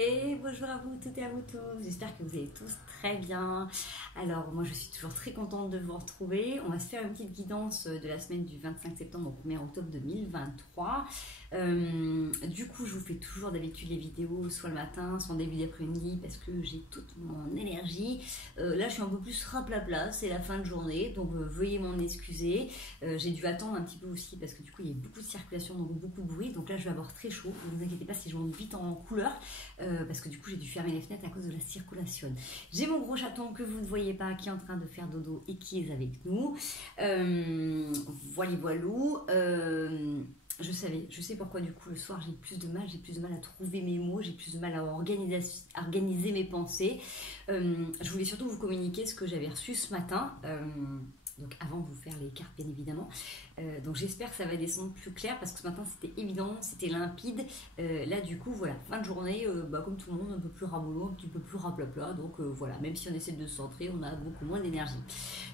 Et bonjour à vous toutes et à vous tous, j'espère que vous allez tous très bien. Alors moi je suis toujours très contente de vous retrouver. On va se faire une petite guidance de la semaine du 25 septembre au 1er octobre 2023. Du coup je vous fais toujours d'habitude les vidéos soit le matin, soit en début d'après-midi parce que j'ai toute mon énergie. Là je suis un peu plus raplapla, c'est la fin de journée, donc veuillez m'en excuser. J'ai dû attendre un petit peu aussi parce que du coup il y a beaucoup de circulation, donc beaucoup de bruit. Donc là je vais avoir très chaud, ne vous inquiétez pas si je monte vite en couleur. Parce que du coup j'ai dû fermer les fenêtres à cause de la circulation. J'ai mon gros chaton que vous ne voyez pas qui est en train de faire dodo et qui est avec nous. Voilou. Je sais pourquoi du coup le soir j'ai plus de mal à trouver mes mots, j'ai plus de mal à organiser mes pensées. Je voulais surtout vous communiquer ce que j'avais reçu ce matin. Donc avant de vous faire les cartes bien évidemment. Donc j'espère que ça va descendre plus clair parce que ce matin c'était évident, c'était limpide. Là du coup voilà, fin de journée, comme tout le monde, un peu plus raboulot, un petit peu plus raplapla. Donc voilà, même si on essaie de se centrer, on a beaucoup moins d'énergie.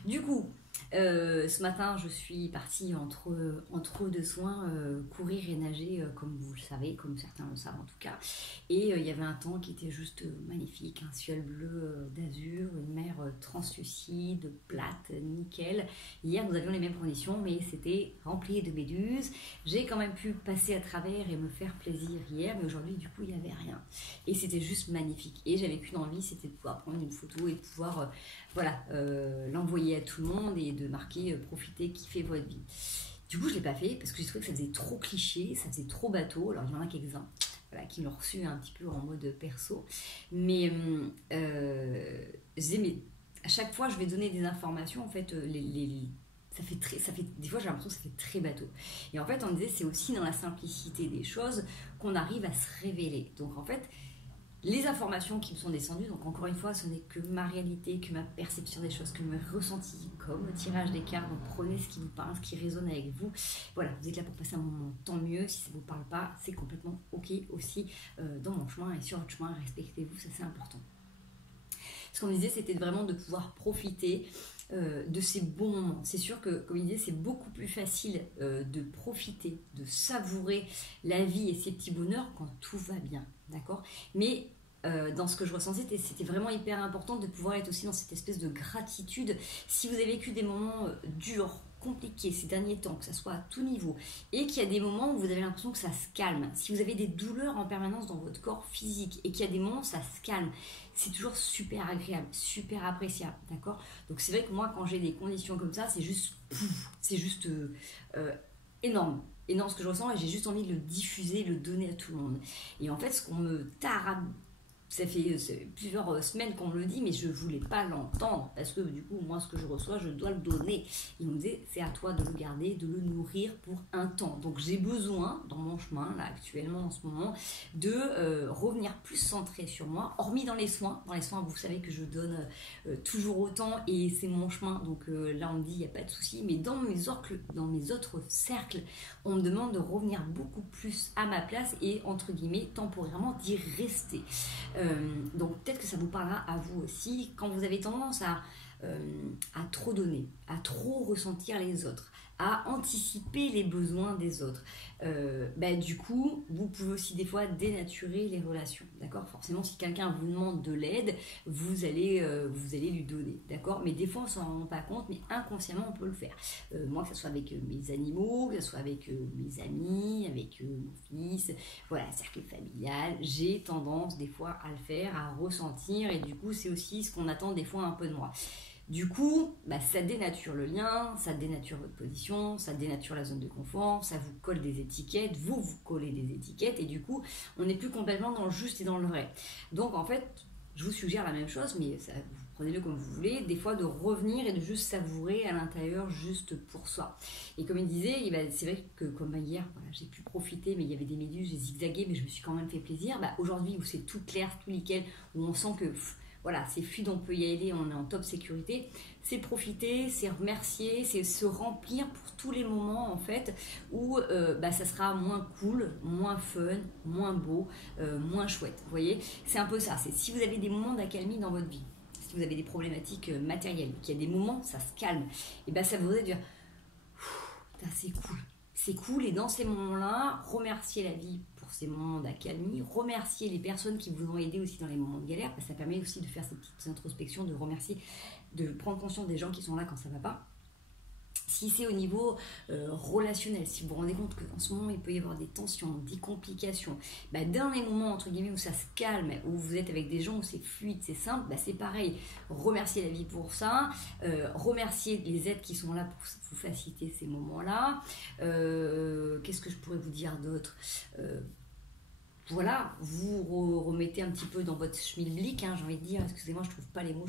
Du coup, ce matin je suis partie entre deux soins, courir et nager comme vous le savez, comme certains le savent en tout cas. Et il y avait un temps qui était juste magnifique, un ciel bleu d'azur, une mer translucide, plate, nickel. Hier nous avions les mêmes conditions mais c'était rempli de méduses. J'ai quand même pu passer à travers et me faire plaisir hier, mais aujourd'hui du coup il n'y avait rien. Et c'était juste magnifique. Et j'avais qu'une envie, c'était de pouvoir prendre une photo et de pouvoir l'envoyer à tout le monde et de marquer profitez, kiffez votre vie. Du coup je ne l'ai pas fait parce que j'ai trouvé que ça faisait trop cliché, ça faisait trop bateau. Alors il y en a quelques-uns qui l'ont reçu un petit peu en mode perso. Mais à chaque fois je vais donner des informations en fait, ça fait des fois j'ai l'impression que ça fait très bateau. Et en fait on disait c'est aussi dans la simplicité des choses qu'on arrive à se révéler. Donc en fait les informations qui me sont descendues, donc encore une fois ce n'est que ma réalité, que ma perception des choses, que mes ressentis, comme le tirage des cartes. Donc prenez ce qui vous parle, ce qui résonne avec vous. Voilà, vous êtes là pour passer un moment, tant mieux. Si ça ne vous parle pas, c'est complètement ok aussi. Dans mon chemin et sur votre chemin, respectez-vous, ça c'est important. Ce qu'on disait, c'était vraiment de pouvoir profiter de ces bons moments. C'est sûr que, comme il disait, c'est beaucoup plus facile de profiter, de savourer la vie et ses petits bonheurs quand tout va bien, d'accord ? Mais dans ce que je ressentais, c'était vraiment hyper important de pouvoir être aussi dans cette espèce de gratitude. Si vous avez vécu des moments durs, compliqués ces derniers temps, que ça soit à tout niveau, et qu'il y a des moments où vous avez l'impression que ça se calme, si vous avez des douleurs en permanence dans votre corps physique et qu'il y a des moments où ça se calme, c'est toujours super agréable, super appréciable, d'accord ? Donc c'est vrai que moi quand j'ai des conditions comme ça, c'est juste énorme ce que je ressens, et j'ai juste envie de le diffuser, de le donner à tout le monde. Et en fait ce qu'on me tarade, ça fait plusieurs semaines qu'on me le dit, mais je ne voulais pas l'entendre, parce que du coup, moi, ce que je reçois, je dois le donner. Il me disait, c'est à toi de le garder, de le nourrir pour un temps. Donc j'ai besoin, dans mon chemin, là, actuellement, en ce moment, de revenir plus centré sur moi, hormis dans les soins. Dans les soins, vous savez que je donne toujours autant, et c'est mon chemin, donc là, on me dit, il n'y a pas de souci. Mais dans mes autres cercles, on me demande de revenir beaucoup plus à ma place et, entre guillemets, temporairement, d'y rester. Donc peut-être que ça vous parlera à vous aussi quand vous avez tendance à trop donner, à trop ressentir les autres, à anticiper les besoins des autres. Du coup, vous pouvez aussi des fois dénaturer les relations, d'accord ? Forcément, si quelqu'un vous demande de l'aide, vous allez lui donner, d'accord ? Mais des fois, on s'en rend pas compte, mais inconsciemment, on peut le faire. Moi, que ce soit avec mes animaux, que ce soit avec mes amis, avec mon fils, voilà, cercle familial, j'ai tendance des fois à le faire, à ressentir, et du coup, c'est aussi ce qu'on attend des fois un peu de moi. Du coup, ça dénature le lien, ça dénature votre position, ça dénature la zone de confort, ça vous colle des étiquettes, vous collez des étiquettes, et du coup, on n'est plus complètement dans le juste et dans le vrai. Donc en fait, je vous suggère la même chose, mais ça, vous prenez-le comme vous voulez, des fois de revenir et de juste savourer à l'intérieur, juste pour soi. Et comme il disait, c'est vrai que comme hier, voilà, j'ai pu profiter, mais il y avait des méduses, j'ai zigzagué, mais je me suis quand même fait plaisir. Aujourd'hui, où c'est tout clair, tout nickel, où on sent que... Voilà, c'est fluide, on peut y aller, on est en top sécurité. C'est profiter, c'est remercier, c'est se remplir pour tous les moments en fait où ça sera moins cool, moins fun, moins beau, moins chouette. Vous voyez, c'est un peu ça. C'est si vous avez des moments d'accalmie dans votre vie, si vous avez des problématiques matérielles, qu'il y a des moments ça se calme, et ça voudrait dire c'est cool. C'est cool, et dans ces moments-là, remercier la vie pour ces moments d'accalmie. Remercier les personnes qui vous ont aidé aussi dans les moments de galère. Ça permet aussi de faire ces petites introspections, de remercier, de prendre conscience des gens qui sont là quand ça ne va pas. Si c'est au niveau relationnel, si vous vous rendez compte qu'en ce moment il peut y avoir des tensions, des complications, dans les moments entre guillemets où ça se calme, où vous êtes avec des gens où c'est fluide, c'est simple, c'est pareil. Remerciez la vie pour ça, remerciez les aides qui sont là pour vous faciliter ces moments-là. Qu'est-ce que je pourrais vous dire d'autre? Voilà, vous remettez un petit peu dans votre schmilblick, j'ai envie de dire, excusez-moi, je trouve pas les mots,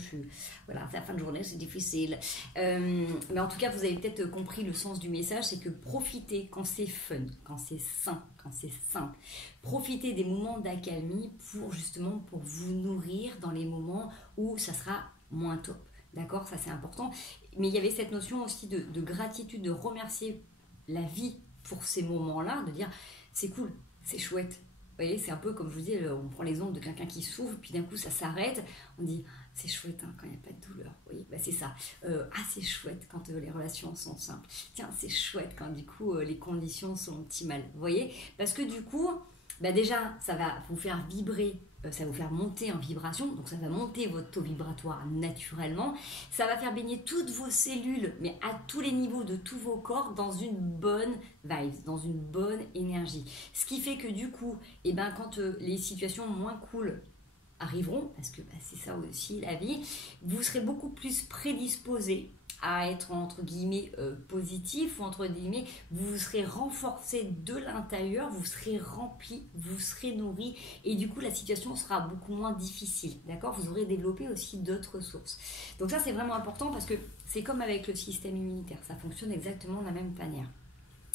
voilà, c'est la fin de journée, c'est difficile. Mais en tout cas, vous avez peut-être compris le sens du message, c'est que profitez quand c'est fun, quand c'est sain, quand c'est simple. Profitez des moments d'accalmie pour vous nourrir dans les moments où ça sera moins top. D'accord, ça c'est important. Mais il y avait cette notion aussi de gratitude, de remercier la vie pour ces moments-là, de dire c'est cool, c'est chouette. Vous voyez, c'est un peu comme je vous dis, on prend l'exemple de quelqu'un qui souffre, puis d'un coup ça s'arrête, on dit c'est chouette quand il n'y a pas de douleur. Vous voyez, c'est ça. C'est chouette quand les relations sont simples. Tiens, c'est chouette quand du coup les conditions sont optimales. Vous voyez, parce que du coup, déjà ça va vous faire vibrer. Ça va vous faire monter en vibration, donc ça va monter votre taux vibratoire naturellement. Ça va faire baigner toutes vos cellules, mais à tous les niveaux de tous vos corps, dans une bonne vibe, dans une bonne énergie. Ce qui fait que du coup, quand les situations moins cool arriveront, parce que c'est ça aussi la vie, vous serez beaucoup plus prédisposé à être entre guillemets positif, ou entre guillemets vous serez renforcé de l'intérieur, vous serez rempli, vous serez nourri, et du coup la situation sera beaucoup moins difficile, d'accord? Vous aurez développé aussi d'autres ressources. Donc ça c'est vraiment important, parce que c'est comme avec le système immunitaire, ça fonctionne exactement de la même manière.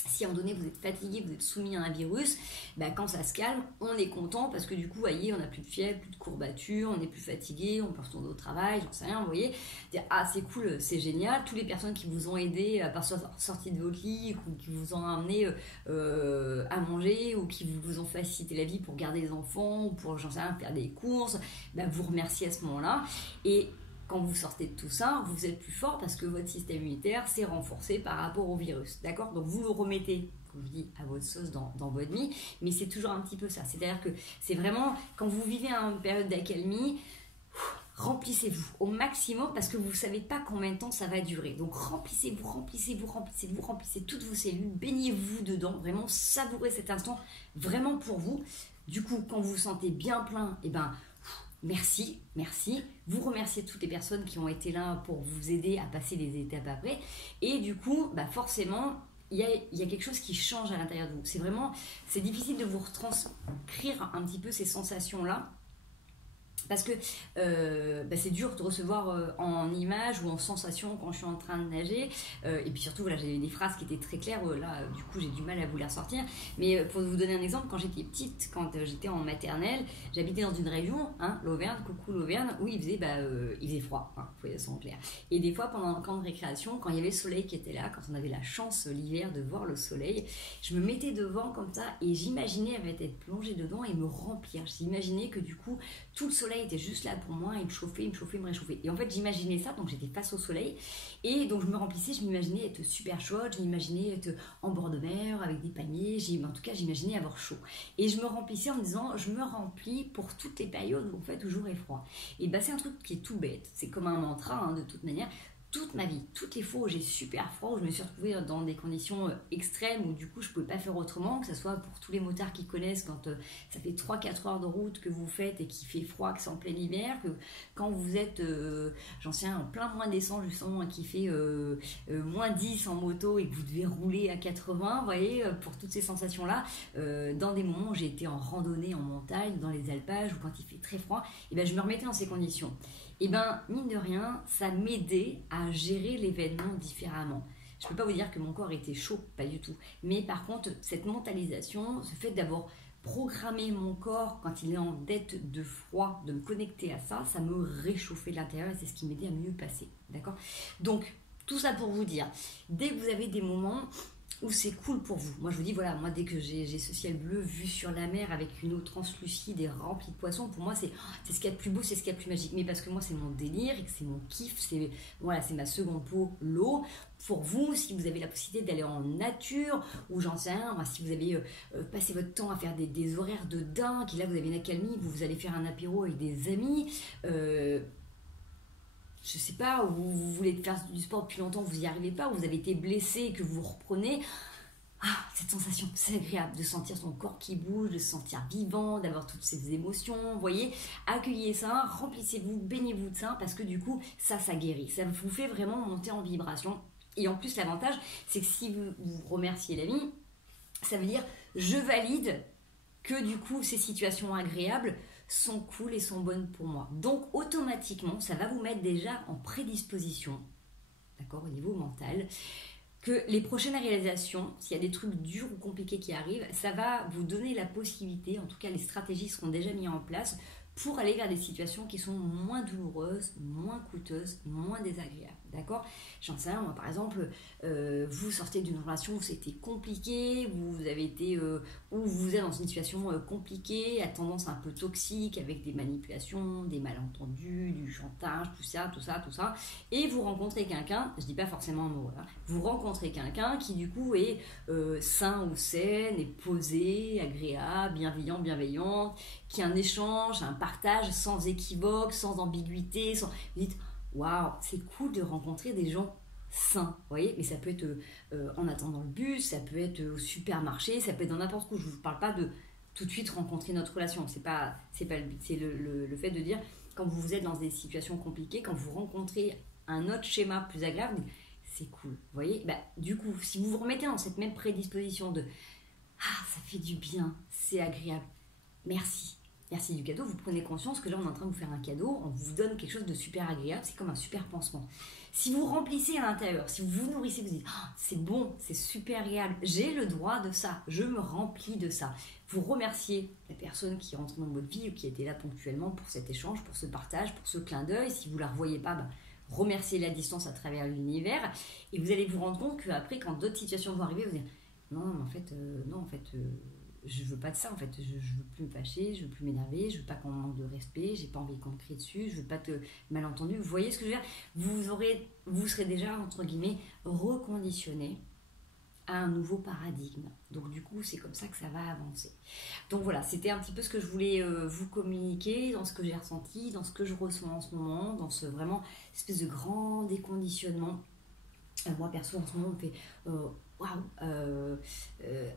Si à un moment donné vous êtes fatigué, vous êtes soumis à un virus, quand ça se calme, on est content parce que du coup, voyez, on n'a plus de fièvre, plus de courbatures, on n'est plus fatigué, on peut retourner au travail, j'en sais rien, vous voyez. Dire, c'est cool, c'est génial. Toutes les personnes qui vous ont aidé à sortir de votre lit, ou qui vous ont amené à manger, ou qui vous ont facilité la vie pour garder les enfants, ou pour, j'en sais rien, faire des courses, vous remerciez à ce moment-là. Et quand vous sortez de tout ça, vous êtes plus fort parce que votre système immunitaire s'est renforcé par rapport au virus. D'accord? Donc vous le remettez, comme je dis, à votre sauce dans votre vie, mais c'est toujours un petit peu ça. C'est-à-dire que c'est vraiment, quand vous vivez une période d'accalmie, remplissez-vous au maximum, parce que vous ne savez pas combien de temps ça va durer. Donc remplissez-vous toutes vos cellules, baignez-vous dedans, vraiment savourez cet instant, vraiment pour vous. Du coup, quand vous vous sentez bien plein, merci. Vous remerciez toutes les personnes qui ont été là pour vous aider à passer les étapes après. Et du coup, forcément, il y a quelque chose qui change à l'intérieur de vous. C'est difficile de vous retranscrire un petit peu ces sensations-là. Parce que c'est dur de recevoir en images ou en sensations quand je suis en train de nager. Et puis surtout, j'avais des phrases qui étaient très claires. Du coup, j'ai du mal à vous les ressortir. Mais pour vous donner un exemple, quand j'étais petite, quand j'étais en maternelle, j'habitais dans une région, l'Auvergne, coucou l'Auvergne, où il faisait froid, soyons clairs. Et des fois, pendant le camp de récréation, quand il y avait le soleil qui était là, quand on avait la chance l'hiver de voir le soleil, je me mettais devant comme ça et j'imaginais être plongée dedans et me remplir. J'imaginais que du coup, tout le soleil était juste là pour moi, il me chauffait, me réchauffait. Et en fait, j'imaginais ça, donc j'étais face au soleil. Et donc, je me remplissais, je m'imaginais être super chaude, je m'imaginais être en bord de mer, avec des palmiers. En tout cas, j'imaginais avoir chaud. Et je me remplissais en me disant, je me remplis pour toutes les périodes où j'aurai froid. Et c'est un truc qui est tout bête. C'est comme un mantra, de toute manière. Toute ma vie, toutes les fois où j'ai super froid, où je me suis retrouvée dans des conditions extrêmes, où du coup je ne pouvais pas faire autrement, que ce soit pour tous les motards qui connaissent, quand ça fait 3-4 heures de route que vous faites et qu'il fait froid, que c'est en plein hiver, que quand vous êtes, en plein moins d'essence justement, qui fait moins 10 en moto et que vous devez rouler à 80, vous voyez, pour toutes ces sensations-là, dans des moments où j'ai été en randonnée en montagne, dans les alpages, ou quand il fait très froid, je me remettais dans ces conditions. Mine de rien, ça m'aidait à gérer l'événement différemment. Je ne peux pas vous dire que mon corps était chaud, pas du tout. Mais par contre, cette mentalisation, ce fait d'avoir programmé mon corps quand il est en dette de froid, de me connecter à ça, ça me réchauffait de l'intérieur et c'est ce qui m'aidait à mieux passer. D'accord? Donc, tout ça pour vous dire, dès que vous avez des moments où c'est cool pour vous. Moi je vous dis voilà, moi dès que j'ai ce ciel bleu vu sur la mer avec une eau translucide et remplie de poissons, pour moi c'est ce qu'il y a de plus beau, c'est ce qu'il y a de plus magique. Mais parce que moi c'est mon délire et que c'est mon kiff, c'est voilà, c'est ma seconde peau, l'eau. Pour vous, si vous avez la possibilité d'aller en nature, ou j'en sais rien, moi, si vous avez passé votre temps à faire des horaires de dingue, et là vous avez une accalmie, vous allez faire un apéro avec des amis, je sais pas, ou vous voulez faire du sport depuis longtemps, vous n'y arrivez pas, ou vous avez été blessé et que vous reprenez. Ah, cette sensation, c'est agréable de sentir son corps qui bouge, de se sentir vivant, d'avoir toutes ces émotions, vous voyez. Accueillez ça, remplissez-vous, baignez-vous de ça, parce que du coup, ça guérit. Ça vous fait vraiment monter en vibration. Et en plus, l'avantage, c'est que si vous remerciez la vie, ça veut dire, je valide que du coup, ces situations agréables sont cool et sont bonnes pour moi. Donc, automatiquement, ça va vous mettre déjà en prédisposition, d'accord, au niveau mental, que les prochaines réalisations, s'il y a des trucs durs ou compliqués qui arrivent, ça va vous donner la possibilité, en tout cas les stratégies seront déjà mises en place pour aller vers des situations qui sont moins douloureuses, moins coûteuses, moins désagréables, d'accord? J'en sais rien, moi par exemple, vous sortez d'une relation où c'était compliqué, vous avez été, ou vous êtes dans une situation compliquée, à tendance un peu toxique, avec des manipulations, des malentendus, du chantage, tout ça, et vous rencontrez quelqu'un, je dis pas forcément amoureux, hein, vous rencontrez quelqu'un qui du coup est sain ou saine, est posé, agréable, bienveillant, bienveillante, qui a un échange, un partage sans équivoque, sans ambiguïté, sans... Vous dites, waouh, c'est cool de rencontrer des gens sains, vous voyez, mais ça peut être en attendant le bus, ça peut être au supermarché, ça peut être dans n'importe où. Je ne vous parle pas de tout de suite rencontrer notre relation, c'est pas le but, c'est le fait de dire, quand vous êtes dans des situations compliquées, quand vous rencontrez un autre schéma plus agréable, c'est cool, vous voyez, bah, du coup, si vous vous remettez dans cette même prédisposition de ah, ça fait du bien, c'est agréable, merci du cadeau, vous prenez conscience que là on est en train de vous faire un cadeau, on vous donne quelque chose de super agréable, c'est comme un super pansement. Si vous remplissez à l'intérieur, si vous vous nourrissez, vous dites oh, c'est bon, c'est super agréable, j'ai le droit de ça, je me remplis de ça. Vous remerciez la personne qui rentre dans votre vie ou qui était là ponctuellement pour cet échange, pour ce partage, pour ce clin d'œil. Si vous ne la revoyez pas, remerciez la distance à travers l'univers et vous allez vous rendre compte qu'après, quand d'autres situations vont arriver, vous allez dire non, en fait, je veux pas de ça en fait, je veux plus me fâcher, je veux plus m'énerver, je veux pas qu'on me manque de respect, j'ai pas envie qu'on me crie dessus, je veux pas te malentendu. Vous voyez ce que je veux dire? Vous serez déjà entre guillemets reconditionné à un nouveau paradigme. Donc du coup, c'est comme ça que ça va avancer. Donc voilà, c'était un petit peu ce que je voulais vous communiquer dans ce que j'ai ressenti, dans ce que je ressens en ce moment, dans ce vraiment espèce de grand déconditionnement. Moi perso en ce moment on fait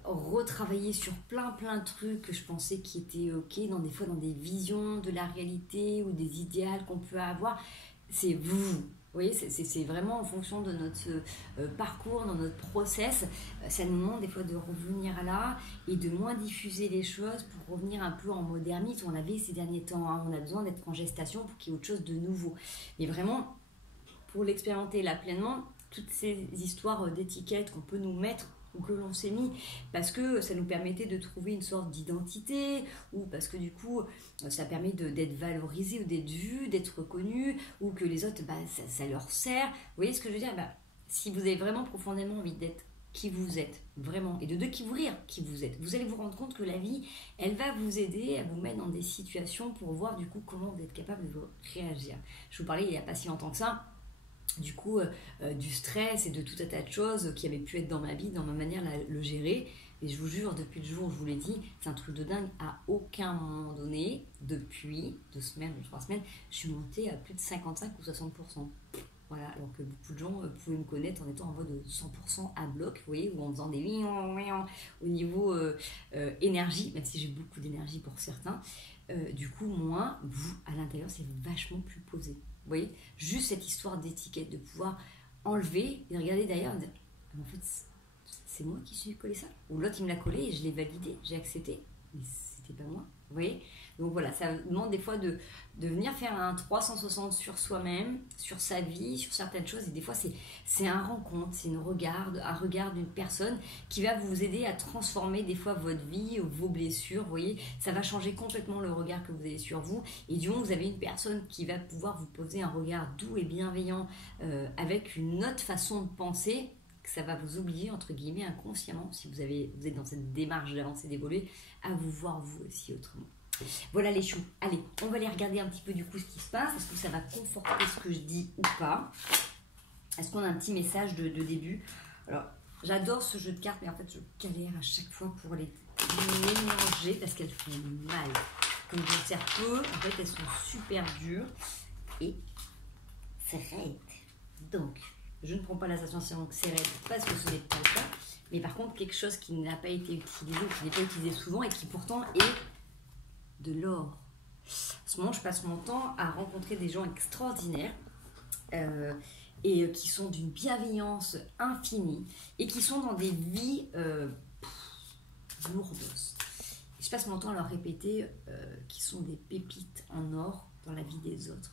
retravailler sur plein de trucs que je pensais qui étaient ok, des fois dans des visions de la réalité ou des idéals qu'on peut avoir. C'est vous voyez, c'est vraiment en fonction de notre parcours, dans notre process. Ça nous demande des fois de revenir là et de moins diffuser les choses pour revenir un peu en mode ermite. On l'avait ces derniers temps, hein. On a besoin d'être en gestation pour qu'il y ait autre chose de nouveau. Mais vraiment, pour l'expérimenter là pleinement, toutes ces histoires d'étiquettes qu'on peut nous mettre ou que l'on s'est mis parce que ça nous permettait de trouver une sorte d'identité ou parce que du coup ça permet d'être valorisé ou d'être vu, d'être reconnu ou que les autres ça leur sert. Vous voyez ce que je veux dire? Si vous avez vraiment profondément envie d'être qui vous êtes vraiment et de découvrir qui vous êtes, vous allez vous rendre compte que la vie elle va vous aider à vous mettre dans des situations pour voir du coup comment vous êtes capable de réagir. Je vous parlais il n'y a pas si longtemps que ça du coup du stress et de tout un tas de choses qui avaient pu être dans ma vie, dans ma manière de le gérer. Et je vous jure, depuis le jour où je vous l'ai dit, c'est un truc de dingue. À aucun moment donné, depuis 2 semaines ou 3 semaines, je suis montée à plus de 55 ou 60%. Voilà, alors que beaucoup de gens pouvaient me connaître en étant en mode 100% à bloc, vous voyez, ou en faisant des au niveau énergie, même si j'ai beaucoup d'énergie pour certains. Du coup, moi, vous, à l'intérieur, c'est vachement plus posé. Vous voyez, juste cette histoire d'étiquette, de pouvoir enlever et regarder derrière et dire, en fait, c'est moi qui suis collé ça. Ou l'autre, il me l'a collé et je l'ai validé, j'ai accepté, mais c'était pas moi. Vous voyez? Donc voilà, ça demande des fois de venir faire un 360 sur soi-même, sur sa vie, sur certaines choses. Et des fois, c'est un rencontre, c'est un regard d'une personne qui va vous aider à transformer des fois votre vie, vos blessures. Vous voyez, ça va changer complètement le regard que vous avez sur vous. Et du moment où vous avez une personne qui va pouvoir vous poser un regard doux et bienveillant avec une autre façon de penser, que ça va vous obliger, entre guillemets, inconsciemment, si vous êtes dans cette démarche d'avancer, d'évoluer, à vous voir vous aussi autrement. Voilà les choux. Allez, on va aller regarder un petit peu du coup ce qui se passe. Est-ce que ça va conforter ce que je dis ou pas? Est-ce qu'on a un petit message de début? Alors, j'adore ce jeu de cartes, mais en fait, je galère à chaque fois pour les mélanger parce qu'elles font mal. Comme je le sers peu, en fait, elles sont super dures et c'est raide. Donc, je ne prends pas la sensation que c'est raide parce que ce n'est pas le cas. Mais par contre, quelque chose qui n'a pas été utilisé, qui n'est pas utilisé souvent et qui pourtant est de l'or. En ce moment, je passe mon temps à rencontrer des gens extraordinaires et qui sont d'une bienveillance infinie et qui sont dans des vies lourdes. Je passe mon temps à leur répéter qu'ils sont des pépites en or dans la vie des autres.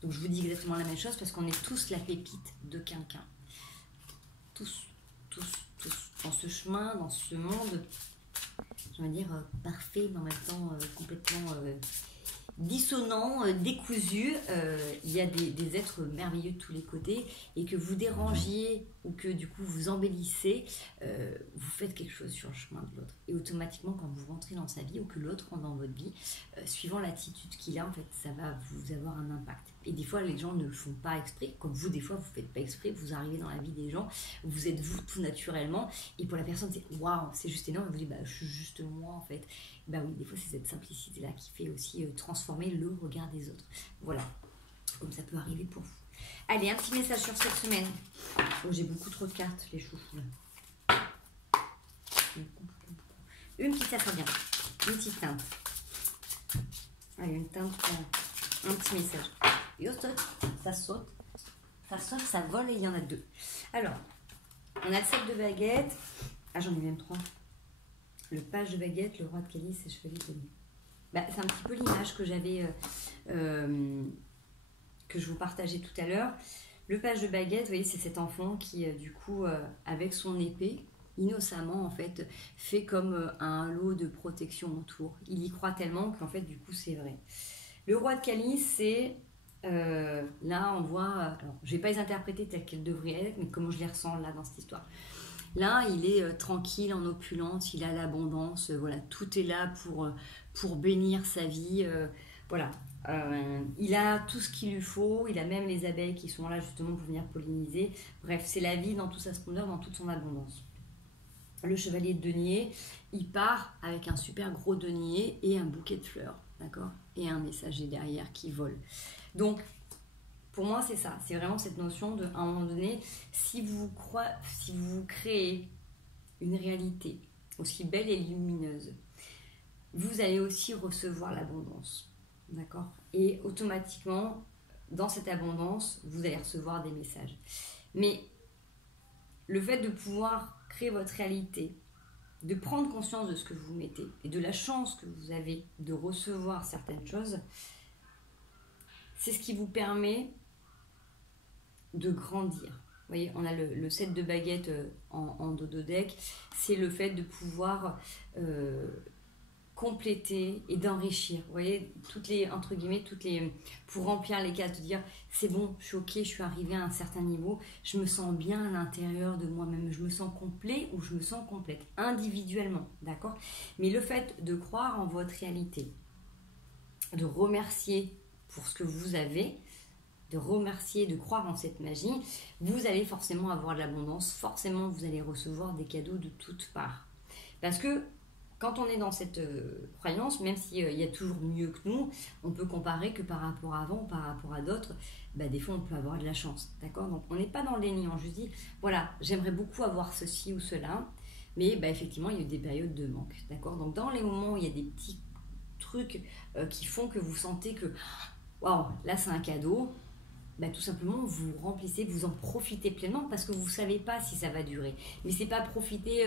Donc je vous dis exactement la même chose parce qu'on est tous la pépite de quelqu'un. Tous. Dans ce chemin, dans ce monde, je vais dire parfait, mais en même temps complètement dissonant, décousu. Il y a des êtres merveilleux de tous les côtés et que vous dérangiez ou que du coup vous embellissez, vous faites quelque chose sur le chemin de l'autre. Et automatiquement, quand vous rentrez dans sa vie ou que l'autre rentre dans votre vie, suivant l'attitude qu'il a, en fait, ça va vous avoir un impact. Et des fois, les gens ne le font pas exprès. Comme vous, des fois, vous ne faites pas exprès. Vous arrivez dans la vie des gens, vous êtes vous tout naturellement. Et pour la personne, c'est waouh, c'est juste énorme. Elle vous dit, bah, je suis juste moi, en fait. Bah oui, des fois, c'est cette simplicité-là qui fait aussi transformer le regard des autres. Voilà, comme ça peut arriver pour vous. Allez, un petit message sur cette semaine. Oh, j'ai beaucoup trop de cartes, les chouchous. Là. Une qui ça sera bien. Une petite teinte. Allez, une teinte pour un petit message. Yo, ça saute, ça vole et il y en a deux. Alors, on a le 7 de baguette. Ah, j'en ai même 3. Le page de baguette, le roi de calice et chevalier de denier. Bah, c'est un petit peu l'image que j'avais, que je vous partageais tout à l'heure. Le page de baguette, vous voyez, c'est cet enfant qui, du coup, avec son épée, innocemment, en fait, fait comme un halo de protection autour. Il y croit tellement qu'en fait, du coup, c'est vrai. Le roi de calice, c'est... là, on voit... alors, je ne vais pas les interpréter telles qu'elles devraient être, mais comment je les ressens là dans cette histoire. Là, il est tranquille, en opulence, il a l'abondance, voilà, tout est là pour bénir sa vie, voilà. Il a tout ce qu'il lui faut, il a même les abeilles qui sont là justement pour venir polliniser. Bref, c'est la vie dans toute sa splendeur, dans toute son abondance. Le chevalier de denier, il part avec un super gros denier et un bouquet de fleurs, d'accord ? Et un messager derrière qui vole. Donc, pour moi, c'est ça. C'est vraiment cette notion de, à un moment donné, si vous créez une réalité aussi belle et lumineuse, vous allez aussi recevoir l'abondance, d'accord ? Et automatiquement, dans cette abondance, vous allez recevoir des messages. Mais le fait de pouvoir créer votre réalité, de prendre conscience de ce que vous mettez et de la chance que vous avez de recevoir certaines choses, c'est ce qui vous permet de grandir. Vous voyez, on a le 7 de baguette en dododeck, c'est le fait de pouvoir compléter et d'enrichir. Vous voyez, entre guillemets, pour remplir les cases, de dire c'est bon, je suis ok, je suis arrivé à un certain niveau, je me sens bien à l'intérieur de moi-même, je me sens complet ou je me sens complète, individuellement, d'accord ? Mais le fait de croire en votre réalité, de remercier pour ce que vous avez, de remercier, de croire en cette magie, vous allez forcément avoir de l'abondance, forcément vous allez recevoir des cadeaux de toutes parts. Parce que quand on est dans cette croyance, même s'il y a toujours mieux que nous, on peut comparer que par rapport à avant, par rapport à d'autres, bah, des fois on peut avoir de la chance, d'accord ? Donc on n'est pas dans le déni, on juste dit, voilà, j'aimerais beaucoup avoir ceci ou cela, mais bah, effectivement il y a eu des périodes de manque, d'accord ? Donc dans les moments où il y a des petits trucs qui font que vous sentez que, waouh, là c'est un cadeau, bah, tout simplement vous remplissez, vous en profitez pleinement parce que vous ne savez pas si ça va durer. Mais c'est pas profiter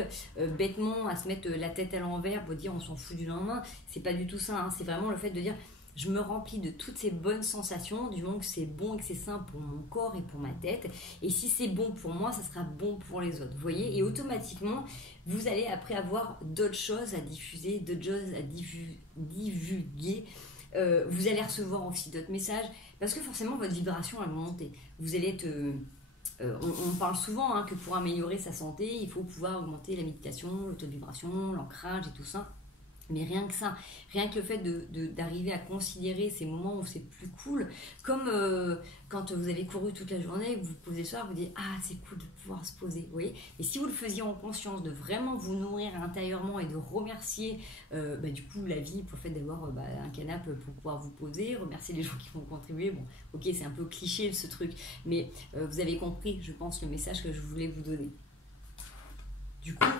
bêtement à se mettre la tête à l'envers pour dire on s'en fout du lendemain. C'est pas du tout ça, hein. C'est vraiment le fait de dire je me remplis de toutes ces bonnes sensations du moment que c'est bon et que c'est sain pour mon corps et pour ma tête. Et si c'est bon pour moi, ça sera bon pour les autres. Vous voyez ? Et automatiquement, vous allez après avoir d'autres choses à diffuser, d'autres choses à divulguer. Vous allez recevoir aussi d'autres messages parce que forcément votre vibration elle va monter. Vous allez être on parle souvent que pour améliorer sa santé, il faut pouvoir augmenter la méditation, le taux de vibration, l'ancrage et tout ça. Mais rien que ça, rien que le fait d'arriver à considérer ces moments où c'est plus cool, comme quand vous avez couru toute la journée, vous vous posez le soir, vous dites ah c'est cool de pouvoir se poser, vous voyez. Et si vous le faisiez en conscience, de vraiment vous nourrir intérieurement et de remercier du coup la vie pour le fait d'avoir un canapé pour pouvoir vous poser, remercier les gens qui vont contribuer. Bon, ok, c'est un peu cliché ce truc, mais vous avez compris, je pense, le message que je voulais vous donner. Du coup,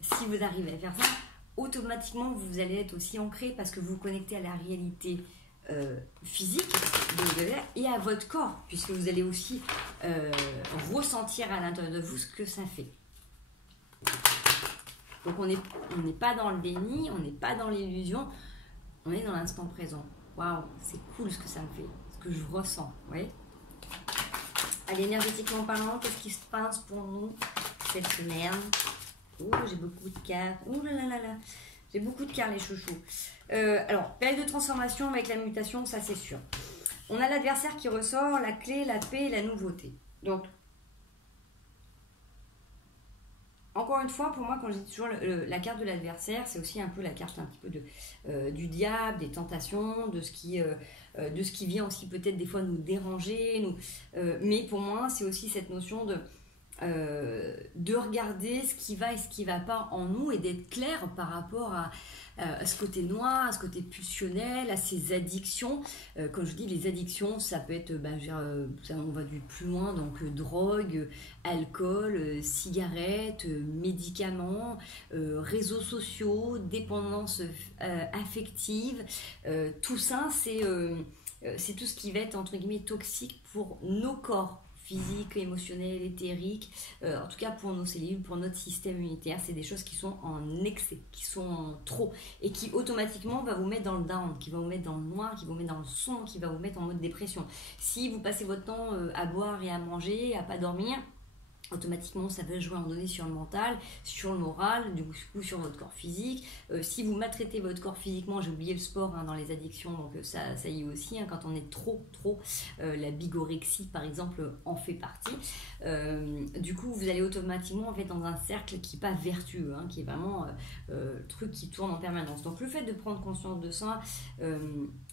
si vous arrivez à faire ça, automatiquement vous allez être aussi ancré parce que vous vous connectez à la réalité physique et à votre corps, puisque vous allez aussi ressentir à l'intérieur de vous ce que ça fait. Donc on n'est pas dans le déni, on n'est pas dans l'illusion, on est dans l'instant présent. Waouh, c'est cool ce que ça me fait, ce que je ressens, vous voyez. Allez, énergétiquement parlant, qu'est-ce qui se passe pour nous cette semaine? Oh, j'ai beaucoup de cartes. Oh là là là là. J'ai beaucoup de cartes, les chouchous. Alors, période de transformation avec la mutation, ça c'est sûr. On a l'adversaire qui ressort, la clé, la paix et la nouveauté. Donc, encore une fois, pour moi, quand je dis toujours la carte de l'adversaire, c'est aussi un peu la carte un petit peu du diable, des tentations, de ce qui vient aussi peut-être des fois nous déranger. Mais pour moi, c'est aussi cette notion de regarder ce qui va et ce qui ne va pas en nous et d'être clair par rapport à ce côté noir, à ce côté pulsionnel, à ces addictions. Quand je dis les addictions, ça peut être, on va du plus loin, donc drogue, alcool, cigarettes, médicaments, réseaux sociaux, dépendance affective. Tout ça, c'est tout ce qui va être entre guillemets toxique pour nos corps. Physique, émotionnel, éthérique, en tout cas pour nos cellules, pour notre système immunitaire, c'est des choses qui sont en excès, qui sont en trop et qui automatiquement va vous mettre dans le down, qui va vous mettre dans le noir, qui va vous mettre dans le sombre, qui va vous mettre en mode dépression. Si vous passez votre temps à boire et à manger, à pas dormir, automatiquement ça va jouer en données sur le mental, sur le moral, du coup sur votre corps physique. Si vous maltraitez votre corps physiquement, j'ai oublié le sport dans les addictions, donc ça y est aussi, quand on est trop, la bigorexie par exemple en fait partie. Du coup vous allez automatiquement en fait dans un cercle qui n'est pas vertueux, qui est vraiment truc qui tourne en permanence. Donc le fait de prendre conscience de ça,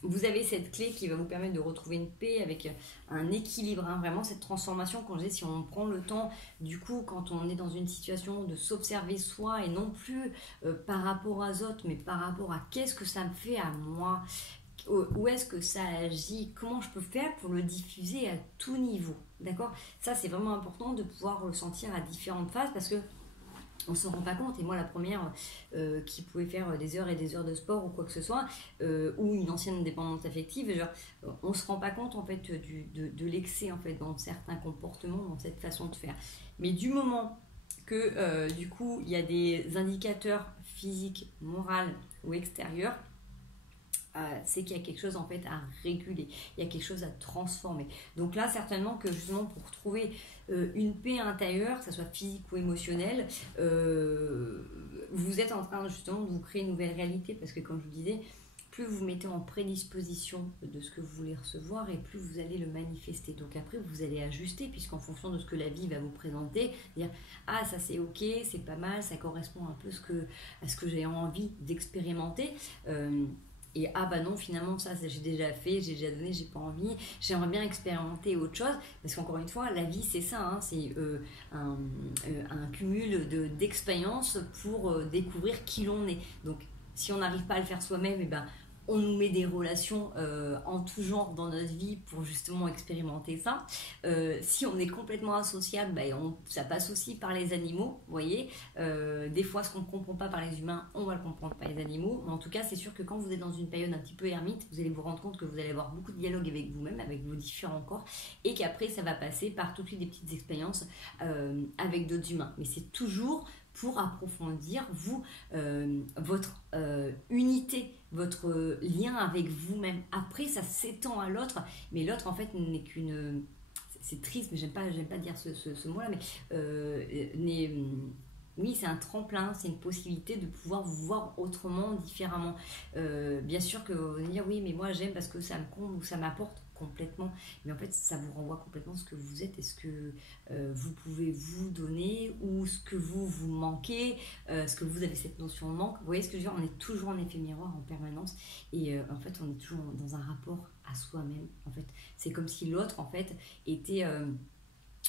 vous avez cette clé qui va vous permettre de retrouver une paix avec un équilibre, vraiment cette transformation. Quand je dis si on prend le temps, du coup quand on est dans une situation de s'observer soi et non plus par rapport aux autres, mais par rapport à qu'est-ce que ça me fait à moi, où est-ce que ça agit, comment je peux faire pour le diffuser à tout niveau, d'accord? Ça c'est vraiment important de pouvoir le sentir à différentes phases parce que on ne s'en rend pas compte, et moi la première qui pouvait faire des heures et des heures de sport ou quoi que ce soit, ou une ancienne dépendance affective, on ne se rend pas compte en fait de l'excès en fait dans certains comportements, dans cette façon de faire. Mais du moment que du coup il y a des indicateurs physiques, moraux ou extérieurs, c'est qu'il y a quelque chose en fait à réguler, il y a quelque chose à transformer. Donc là certainement que justement pour trouver une paix intérieure, que ce soit physique ou émotionnelle, vous êtes en train justement de vous créer une nouvelle réalité, parce que comme je vous disais, plus vous mettez en prédisposition de ce que vous voulez recevoir et plus vous allez le manifester. Donc après vous allez ajuster, puisqu'en fonction de ce que la vie va vous présenter, dire ah ça c'est ok, c'est pas mal, ça correspond un peu à ce que j'ai envie d'expérimenter. Et ah bah non, finalement ça j'ai déjà fait, j'ai déjà donné, j'ai pas envie, j'aimerais bien expérimenter autre chose, parce qu'encore une fois la vie c'est ça, c'est un cumul d'expériences pour découvrir qui l'on est. Donc si on n'arrive pas à le faire soi-même, et ben on nous met des relations en tout genre dans notre vie pour justement expérimenter ça. Si on est complètement associable, ça passe aussi par les animaux, vous voyez. Des fois, ce qu'on ne comprend pas par les humains, on va le comprendre par les animaux. Mais en tout cas, c'est sûr que quand vous êtes dans une période un petit peu ermite, vous allez vous rendre compte que vous allez avoir beaucoup de dialogue avec vous-même, avec vos différents corps, et qu'après, ça va passer par toutes les petites expériences avec d'autres humains. Mais c'est toujours pour approfondir votre unité, votre lien avec vous-même. Après, ça s'étend à l'autre, mais l'autre, en fait, n'est qu'une... C'est triste, mais j'aime pas dire ce mot-là, mais oui, c'est un tremplin, c'est une possibilité de pouvoir vous voir autrement, différemment. Bien sûr que vous allez dire oui, mais moi j'aime parce que ça me comble ou ça m'apporte complètement. Mais en fait, ça vous renvoie complètement ce que vous êtes et ce que vous pouvez vous donner ou ce que vous manquez, ce que vous avez cette notion de manque. Vous voyez ce que je veux dire? On est toujours en effet miroir en permanence et en fait, on est toujours dans un rapport à soi-même. En fait, c'est comme si l'autre, en fait, était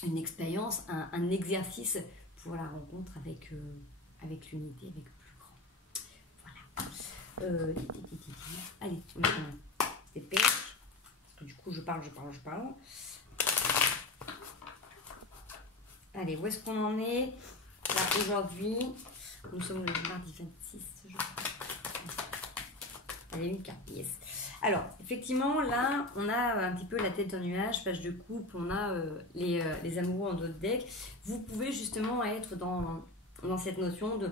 une expérience, un exercice pour la rencontre avec, avec l'unité, avec le plus grand. Voilà. Allez, on se dépêche. Parce que du coup, je parle. Allez, où est-ce qu'on en est? Là, aujourd'hui, nous sommes le mardi 26, je crois. Allez, une carte, yes. Alors, effectivement, là, on a un petit peu la tête en nuage, page de coupe, on a les amoureux en dos de deck. Vous pouvez justement être dans cette notion de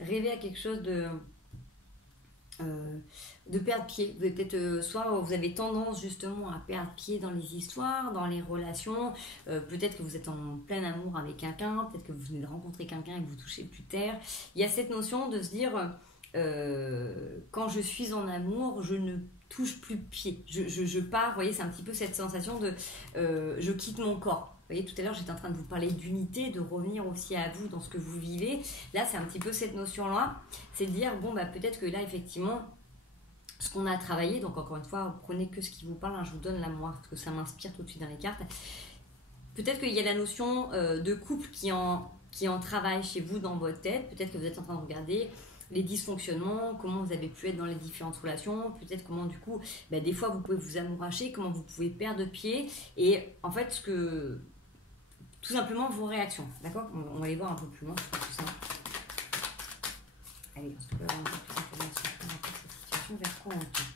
rêver à quelque chose de perdre pied. Vous avez peut-être, soit vous avez tendance justement à perdre pied dans les histoires, dans les relations. Peut-être que vous êtes en plein amour avec quelqu'un, peut-être que vous venez de rencontrer quelqu'un et que vous touchez plus terre. Il y a cette notion de se dire, quand je suis en amour, je ne touche plus de pied. Je pars, vous voyez, c'est un petit peu cette sensation de je quitte mon corps. Vous voyez, tout à l'heure, j'étais en train de vous parler d'unité, de revenir aussi à vous dans ce que vous vivez. Là, c'est un petit peu cette notion-là. C'est de dire, bon, bah, peut-être que là, effectivement, ce qu'on a travaillé, donc encore une fois, prenez que ce qui vous parle, hein, je vous donne la moi, parce que ça m'inspire tout de suite dans les cartes. Peut-être qu'il y a la notion de couple qui en travaille chez vous dans votre tête. Peut-être que vous êtes en train de regarder les dysfonctionnements, comment vous avez pu être dans les différentes relations, peut-être comment du coup, bah, des fois vous pouvez vous amouracher, comment vous pouvez perdre pied, et en fait, tout simplement vos réactions, d'accord? On va les voir un peu plus loin, tout ça. Allez, on se peut avoir un peu plus d'informations par rapport à cette situation, vers quoi on tend?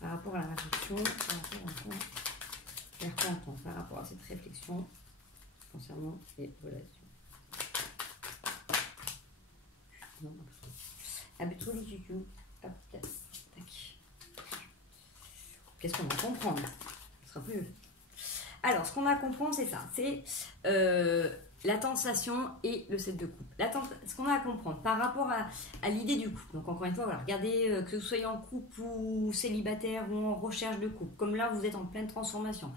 Par rapport à la réflexion, vers quoi on tend? Par rapport à cette réflexion concernant les relations. Non, habituellement, hop, tac. Qu'est-ce qu'on va comprendre là? Ce sera plus. Alors, ce qu'on va comprendre, c'est ça. C'est la tentation et le 7 de coupe. Ce qu'on a à comprendre par rapport à l'idée du couple. Donc, encore une fois, voilà, regardez que vous soyez en couple ou célibataire ou en recherche de couple. Comme là, vous êtes en pleine transformation.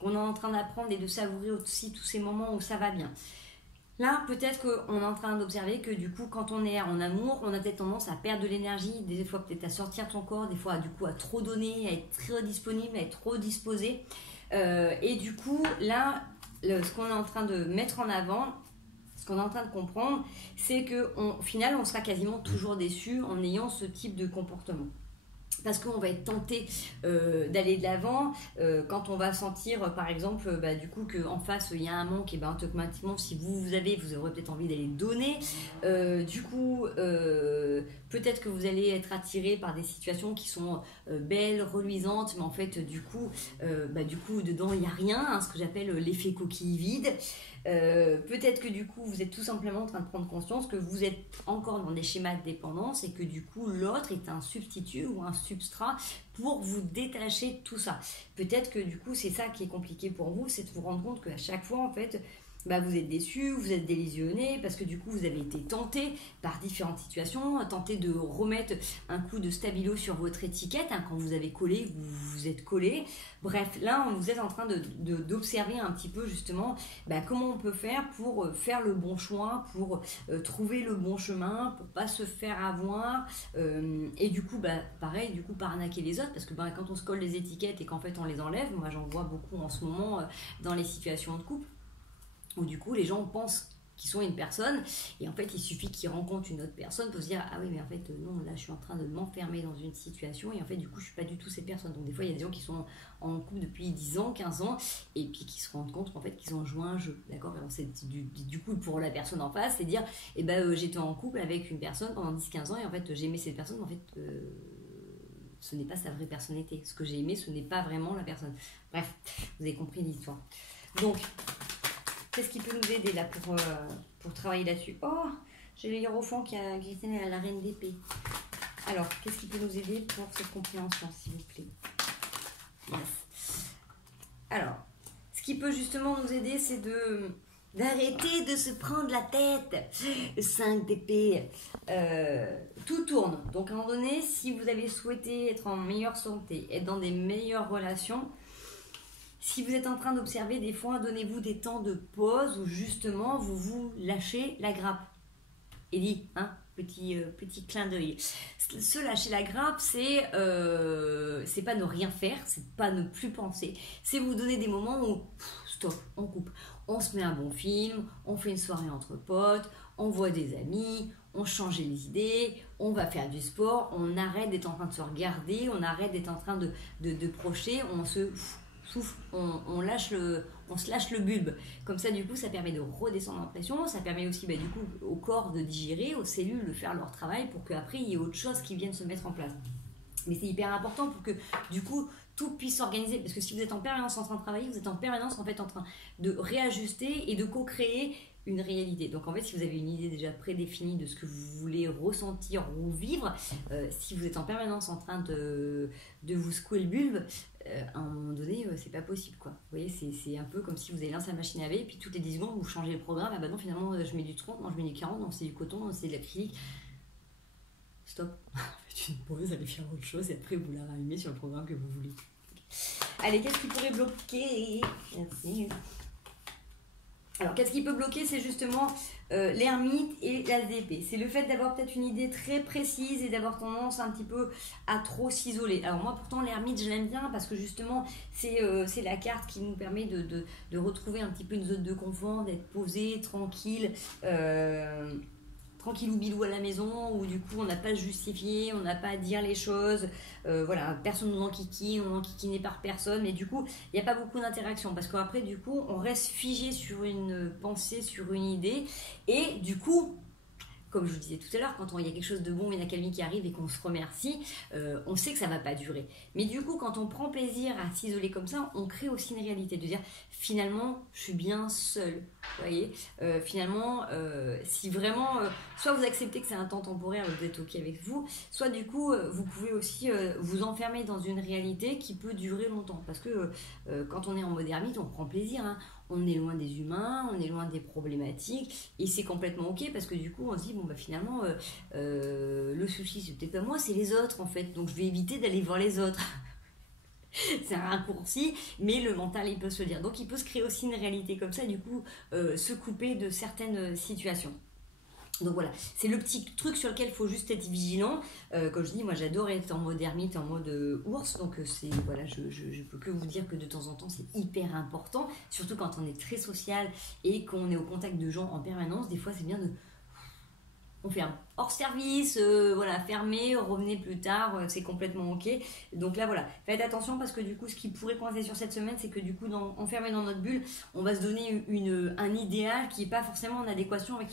On est en train d'apprendre et de savourer aussi tous ces moments où ça va bien. Là, peut-être qu'on est en train d'observer que du coup, quand on est en amour, on a peut-être tendance à perdre de l'énergie, des fois peut-être à sortir de son corps, des fois du coup à trop donner, à être très disponible, à être trop disposé. Et du coup, là, ce qu'on est en train de mettre en avant, ce qu'on est en train de comprendre, c'est qu'au final, on sera quasiment toujours déçu en ayant ce type de comportement. Parce qu'on va être tenté d'aller de l'avant quand on va sentir par exemple du coup qu'en face il y a un manque, et ben automatiquement si vous aurez peut-être envie d'aller donner, du coup peut-être que vous allez être attiré par des situations qui sont belles, reluisantes, mais en fait du coup dedans il n'y a rien, hein, ce que j'appelle l'effet coquille vide. Peut-être que du coup vous êtes tout simplement en train de prendre conscience que vous êtes encore dans des schémas de dépendance et que du coup l'autre est un substitut ou un substrat pour vous détacher de tout ça. Peut-être que du coup c'est ça qui est compliqué pour vous, c'est de vous rendre compte qu'à chaque fois en fait vous êtes déçu, vous êtes désillusionné parce que du coup vous avez été tenté par différentes situations, tenté de remettre un coup de stabilo sur votre étiquette quand vous avez collé, vous vous êtes collé. Bref, là vous êtes en train d'observer un petit peu justement comment on peut faire pour faire le bon choix, pour trouver le bon chemin, pour pas se faire avoir et du coup pareil, du coup pas arnaquer les autres parce que quand on se colle les étiquettes et qu'en fait on les enlève, moi j'en vois beaucoup en ce moment dans les situations de couple, où du coup les gens pensent qu'ils sont une personne et en fait il suffit qu'ils rencontrent une autre personne pour se dire ah oui mais en fait non, là je suis en train de m'enfermer dans une situation et en fait du coup je suis pas du tout ces personnes. Donc des fois il y a des gens qui sont en couple depuis 10 ans, 15 ans et puis qui se rendent compte qu'en fait qu'ils ont joué un jeu, d'accord? Alors c'est du coup pour la personne en face c'est dire j'étais en couple avec une personne pendant 10-15 ans et en fait j'aimais cette personne mais en fait ce n'est pas sa vraie personnalité, ce que j'ai aimé ce n'est pas vraiment la personne. Bref, vous avez compris l'histoire. Donc qu'est-ce qui peut nous aider là pour travailler là-dessus? Oh, j'ai le hiérophant qui était à la reine d'épée. Alors, qu'est-ce qui peut nous aider pour cette compréhension, s'il vous plaît? Yes. Alors, ce qui peut justement nous aider, c'est de d'arrêter de se prendre la tête. Le 5 d'épée, tout tourne. Donc à un moment donné, si vous avez souhaité être en meilleure santé, être dans des meilleures relations, si vous êtes en train d'observer, des fois, donnez-vous des temps de pause où justement vous vous lâchez la grappe. Et dit, hein, petit clin d'œil. Se lâcher la grappe, c'est pas ne rien faire, c'est pas ne plus penser. C'est vous donner des moments où, stop, on coupe. On se met un bon film, on fait une soirée entre potes, on voit des amis, on change les idées, on va faire du sport, on arrête d'être en train de se regarder, on arrête d'être en train de projeter, on se souffle, on se lâche le bulbe. Comme ça, du coup, ça permet de redescendre en pression. Ça permet aussi, du coup, au corps de digérer, aux cellules de faire leur travail pour qu'après, il y ait autre chose qui vienne se mettre en place. Mais c'est hyper important pour que, du coup, tout puisse s'organiser. Parce que si vous êtes en permanence en train de travailler, vous êtes en permanence, en fait, en train de réajuster et de co-créer une réalité. Donc en fait, si vous avez une idée déjà prédéfinie de ce que vous voulez ressentir ou vivre, si vous êtes en permanence en train de vous secouer le bulbe, à un moment donné, c'est pas possible, quoi. Vous voyez, c'est un peu comme si vous avez lancé la machine à laver, et puis toutes les 10 secondes, vous changez le programme. Ah bah non, finalement, je mets du 30, non, je mets du 40, non, c'est du coton, non, c'est de l'acrylique. Stop. Faites une pause, allez faire autre chose, et après, vous la rallumez sur le programme que vous voulez. Allez, qu'est-ce qui pourrait bloquer? Merci. Alors, qu'est-ce qui peut bloquer? C'est justement l'ermite et l'as d'épée. C'est le fait d'avoir peut-être une idée très précise et d'avoir tendance un petit peu à trop s'isoler. Alors moi, pourtant, l'ermite, je l'aime bien parce que justement, c'est la carte qui nous permet de retrouver un petit peu une zone de confort, d'être posé, tranquille, tranquillou bilou à la maison, où du coup on n'a pas à justifier, on n'a pas à dire les choses, voilà, personne nous enquiquine, on enquiquiné par personne, mais du coup il n'y a pas beaucoup d'interaction, parce qu'après du coup on reste figé sur une pensée, sur une idée, et du coup, comme je vous disais tout à l'heure, quand il y a quelque chose de bon, une accalmie qui arrive et qu'on se remercie, on sait que ça ne va pas durer. Mais du coup, quand on prend plaisir à s'isoler comme ça, on crée aussi une réalité, de dire finalement, je suis bien seule. Vous voyez, finalement, si vraiment, soit vous acceptez que c'est un temps temporaire, vous êtes OK avec vous, soit du coup, vous pouvez aussi vous enfermer dans une réalité qui peut durer longtemps. Parce que quand on est en mode ermite, on prend plaisir, hein. On est loin des humains, on est loin des problématiques, et c'est complètement OK parce que du coup on se dit bon finalement le souci c'est peut-être pas moi, c'est les autres en fait, donc je vais éviter d'aller voir les autres. C'est un raccourci, mais le mental il peut se le dire, donc il peut se créer aussi une réalité comme ça, du coup se couper de certaines situations. Donc voilà, c'est le petit truc sur lequel il faut juste être vigilant. Comme je dis, moi j'adore être en mode ermite, en mode ours. Donc voilà, je peux que vous dire que de temps en temps c'est hyper important. Surtout quand on est très social et qu'on est au contact de gens en permanence. Des fois c'est bien de... On ferme. Hors service, voilà, fermé, revenez plus tard, c'est complètement OK. Donc là, voilà, faites attention parce que du coup, ce qui pourrait coincer sur cette semaine, c'est que du coup, enfermé dans notre bulle, on va se donner un idéal qui n'est pas forcément en adéquation avec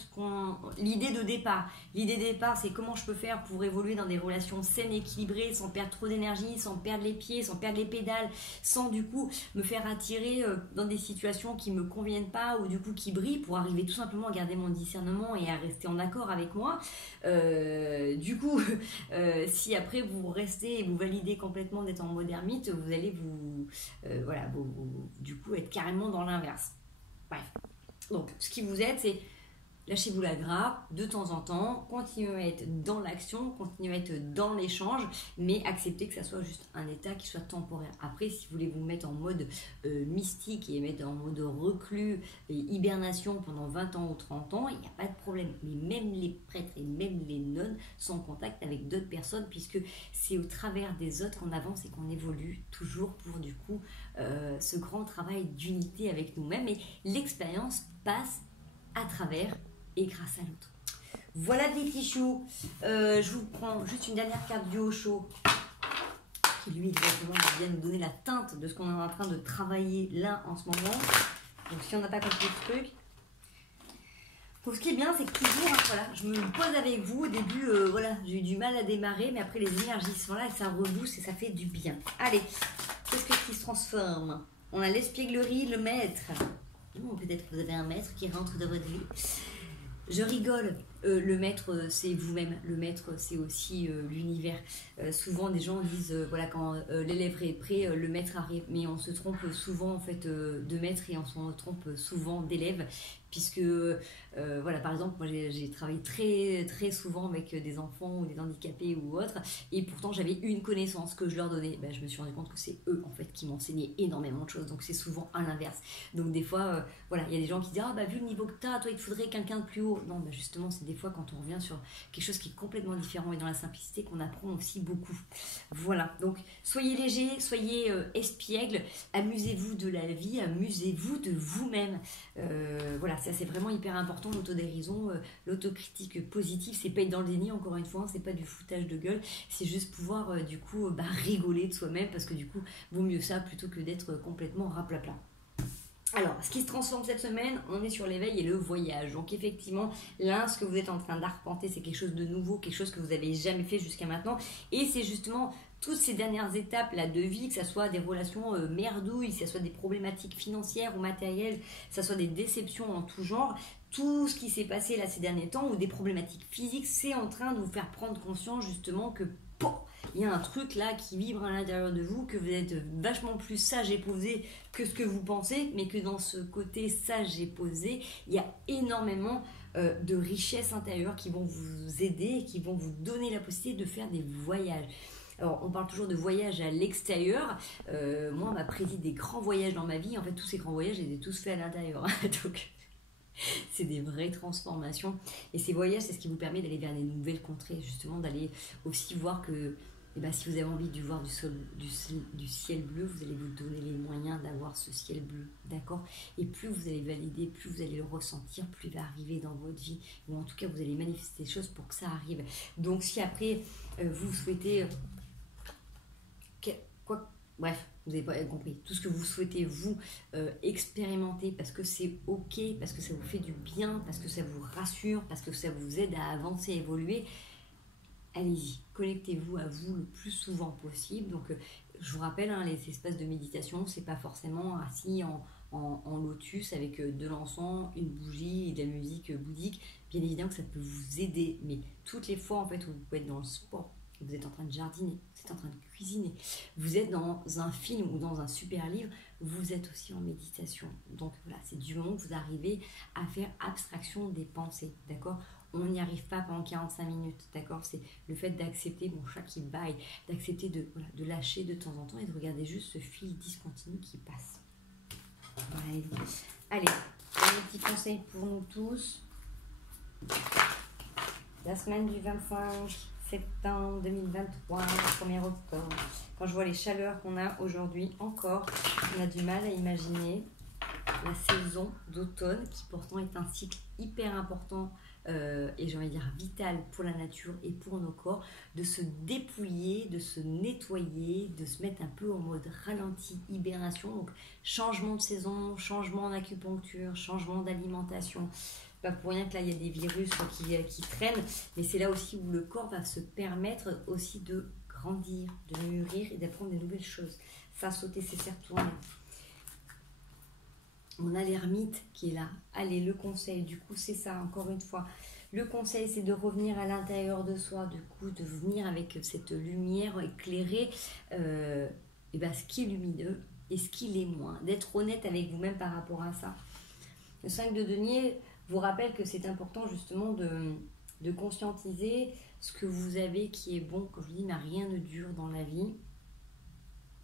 l'idée de départ. L'idée de départ, c'est comment je peux faire pour évoluer dans des relations saines, équilibrées, sans perdre trop d'énergie, sans perdre les pieds, sans perdre les pédales, sans du coup me faire attirer dans des situations qui ne me conviennent pas ou du coup qui brillent pour arriver tout simplement à garder mon discernement et à rester en accord avec moi. Du coup, si après vous restez et vous validez complètement d'être en mode ermite, vous allez du coup être carrément dans l'inverse. Bref. Donc, ce qui vous aide, c'est lâchez-vous la grappe de temps en temps, continuez à être dans l'action, continuez à être dans l'échange, mais acceptez que ça soit juste un état qui soit temporaire. Après, si vous voulez vous mettre en mode mystique et mettre en mode reclus et hibernation pendant 20 ans ou 30 ans, il n'y a pas de problème. Mais même les prêtres et même les nonnes sont en contact avec d'autres personnes, puisque c'est au travers des autres qu'on avance et qu'on évolue toujours pour du coup ce grand travail d'unité avec nous-mêmes. Et l'expérience passe à travers et grâce à l'autre. Voilà les petits choux. Je vous prends juste une dernière carte du Osho qui lui exactement vient nous donner la teinte de ce qu'on est en train de travailler là en ce moment. Donc si on n'a pas compris le truc. Donc ce qui est bien, c'est que toujours, voilà, je me pose avec vous. Au début, voilà, j'ai eu du mal à démarrer, mais après les énergies sont là et ça rebooste et ça fait du bien. Allez, qu'est-ce qui se transforme? On a l'espièglerie, le maître. Peut-être que vous avez un maître qui rentre dans votre vie. Je rigole. Le maître, c'est vous-même. Le maître, c'est aussi l'univers. Souvent, des gens disent, voilà, quand l'élève est prêt, le maître arrive. Mais on se trompe souvent, en fait, de maître et on se trompe souvent d'élève. Puisque, voilà, par exemple, moi, j'ai travaillé très, très souvent avec des enfants ou des handicapés ou autres. Et pourtant, j'avais une connaissance que je leur donnais. Ben, je me suis rendu compte que c'est eux, en fait, qui m'enseignaient énormément de choses. Donc, c'est souvent à l'inverse. Donc, des fois, voilà, il y a des gens qui disent, ah, bah, vu le niveau que tu as, toi, il te faudrait quelqu'un de plus haut. Non, bah, justement, c'est des fois quand on revient sur quelque chose qui est complètement différent et dans la simplicité qu'on apprend aussi beaucoup. Voilà, donc soyez léger, soyez espiègle, amusez-vous de la vie, amusez-vous de vous-même. Voilà, ça c'est vraiment hyper important, l'autodérision, l'autocritique positive, c'est pas être dans le déni, encore une fois, hein, c'est pas du foutage de gueule, c'est juste pouvoir du coup rigoler de soi-même, parce que du coup, vaut mieux ça plutôt que d'être complètement raplapla. Alors, ce qui se transforme cette semaine, on est sur l'éveil et le voyage. Donc effectivement, là, ce que vous êtes en train d'arpenter, c'est quelque chose de nouveau, quelque chose que vous n'avez jamais fait jusqu'à maintenant. Et c'est justement toutes ces dernières étapes là de vie, que ce soit des relations merdouilles, que ce soit des problématiques financières ou matérielles, que ce soit des déceptions en tout genre, tout ce qui s'est passé là ces derniers temps, ou des problématiques physiques, c'est en train de vous faire prendre conscience justement que il y a un truc là qui vibre à l'intérieur de vous, que vous êtes vachement plus sage et posé que ce que vous pensez, mais que dans ce côté sage et posé, il y a énormément de richesses intérieures qui vont vous aider et qui vont vous donner la possibilité de faire des voyages. Alors, on parle toujours de voyages à l'extérieur. Moi, on m'a prédit des grands voyages dans ma vie. En fait, tous ces grands voyages, je les ai tous faits à l'intérieur. Donc, c'est des vraies transformations. Et ces voyages, c'est ce qui vous permet d'aller vers des nouvelles contrées, justement, d'aller aussi voir que si vous avez envie de voir du ciel bleu, vous allez vous donner les moyens d'avoir ce ciel bleu, d'accord? Et plus vous allez valider, plus vous allez le ressentir, plus il va arriver dans votre vie, ou en tout cas, vous allez manifester des choses pour que ça arrive. Donc, si après, vous souhaitez... Bref, vous n'avez pas compris. Tout ce que vous souhaitez, vous, expérimenter, parce que c'est OK, parce que ça vous fait du bien, parce que ça vous rassure, parce que ça vous aide à avancer, à évoluer, allez-y, connectez-vous à vous le plus souvent possible. Donc, je vous rappelle, hein, les espaces de méditation, c'est pas forcément assis en lotus avec de l'encens, une bougie et de la musique bouddhique. Bien évidemment que ça peut vous aider, mais toutes les fois en fait où vous pouvez être dans le sport, vous êtes en train de jardiner, vous êtes en train de cuisiner, vous êtes dans un film ou dans un super livre, vous êtes aussi en méditation. Donc voilà, c'est du moment que vous arrivez à faire abstraction des pensées, d'accord? On n'y arrive pas pendant 45 minutes, d'accord? C'est le fait d'accepter mon chat qui baille, d'accepter de lâcher de temps en temps et de regarder juste ce fil discontinu qui passe. Allez, un petit conseil pour nous tous. La semaine du 25 septembre 2023, 1er octobre. Quand je vois les chaleurs qu'on a aujourd'hui encore, on a du mal à imaginer la saison d'automne, qui pourtant est un cycle hyper important et j'ai envie de dire vital pour la nature et pour nos corps, de se dépouiller, de se nettoyer, de se mettre un peu en mode ralenti, hibernation. Donc changement de saison, changement d'acupuncture, changement d'alimentation. Pas pour rien que là il y a des virus qui traînent, mais c'est là aussi où le corps va se permettre aussi de grandir, de mûrir et d'apprendre des nouvelles choses. Ça, sauter, c'est faire tourner. On a l'ermite qui est là. Allez, le conseil, du coup, c'est ça, encore une fois. Le conseil, c'est de revenir à l'intérieur de soi, du coup, de venir avec cette lumière éclairée, ce qui est lumineux et ce qui l'est moins. D'être honnête avec vous-même par rapport à ça. Le 5 de denier vous rappelle que c'est important, justement, de conscientiser ce que vous avez qui est bon. Comme je vous dis, mais rien ne dure dans la vie.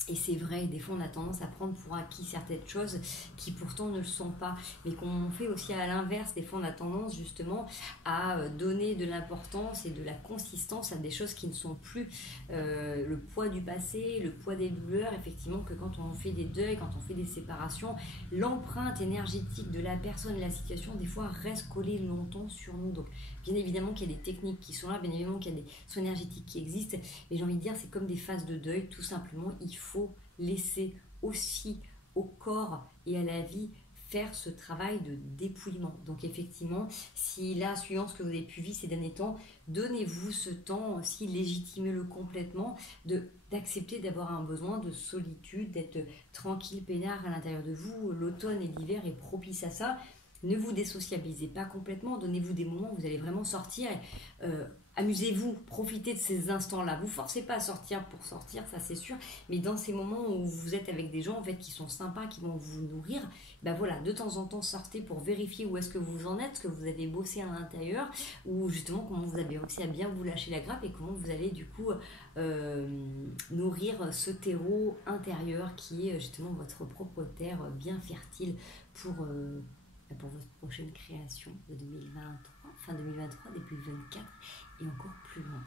Et c'est vrai, des fois on a tendance à prendre pour acquis certaines choses qui pourtant ne le sont pas, mais qu'on fait aussi à l'inverse. Des fois on a tendance justement à donner de l'importance et de la consistance à des choses qui ne sont plus le poids du passé, le poids des douleurs. Effectivement que quand on fait des deuils, quand on fait des séparations, l'empreinte énergétique de la personne et la situation des fois reste collée longtemps sur nous. Donc bien évidemment qu'il y a des techniques qui sont là, bien évidemment qu'il y a des soins énergétiques qui existent, mais j'ai envie de dire c'est comme des phases de deuil, tout simplement il faut laisser aussi au corps et à la vie faire ce travail de dépouillement. Donc effectivement, si là, suivant ce que vous avez pu vivre ces derniers temps, donnez-vous ce temps aussi, légitimez-le complètement, d'accepter d'avoir un besoin de solitude, d'être tranquille, peinard à l'intérieur de vous. L'automne et l'hiver est propice à ça. Ne vous désociabilisez pas complètement, donnez-vous des moments où vous allez vraiment sortir. Amusez-vous, profitez de ces instants-là. Vous ne forcez pas à sortir pour sortir, ça c'est sûr, mais dans ces moments où vous êtes avec des gens en fait, qui sont sympas, qui vont vous nourrir, ben voilà, de temps en temps sortez pour vérifier où est-ce que vous en êtes, ce que vous avez bossé à l'intérieur, ou justement comment vous avez réussi à bien vous lâcher la grappe et comment vous allez du coup nourrir ce terreau intérieur qui est justement votre propre terre bien fertile pour votre prochaine création de 2023, fin 2023, début 2024 et encore plus loin.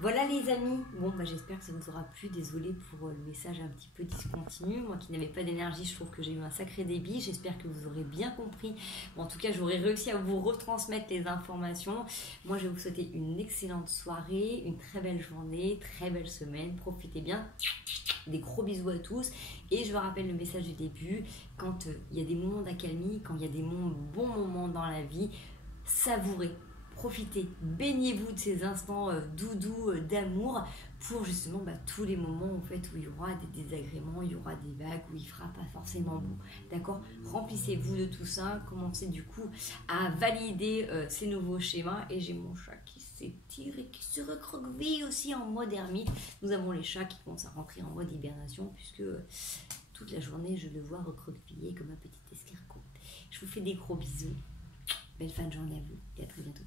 Voilà les amis, bon j'espère que ça vous aura plu, désolée pour le message un petit peu discontinu, moi qui n'avais pas d'énergie, je trouve que j'ai eu un sacré débit, j'espère que vous aurez bien compris, en tout cas j'aurai réussi à vous retransmettre les informations. Moi je vais vous souhaiter une excellente soirée, une très belle journée, très belle semaine, profitez bien, des gros bisous à tous, et je vous rappelle le message du début, quand il y a des moments d'accalmie, quand il y a des bons moments dans la vie, savourez, profitez, baignez-vous de ces instants doudous d'amour pour justement tous les moments en fait où il y aura des désagréments, il y aura des vagues, où il fera pas forcément beau, d'accord? Remplissez-vous de tout ça, commencez du coup à valider ces nouveaux schémas, et j'ai mon chat qui s'étire et qui se recroqueville aussi en mode ermite. Nous avons les chats qui commencent à rentrer en mode hibernation puisque toute la journée je le vois recroqueviller comme un petit escargot. Je vous fais des gros bisous, belle fin de journée à vous et à très bientôt.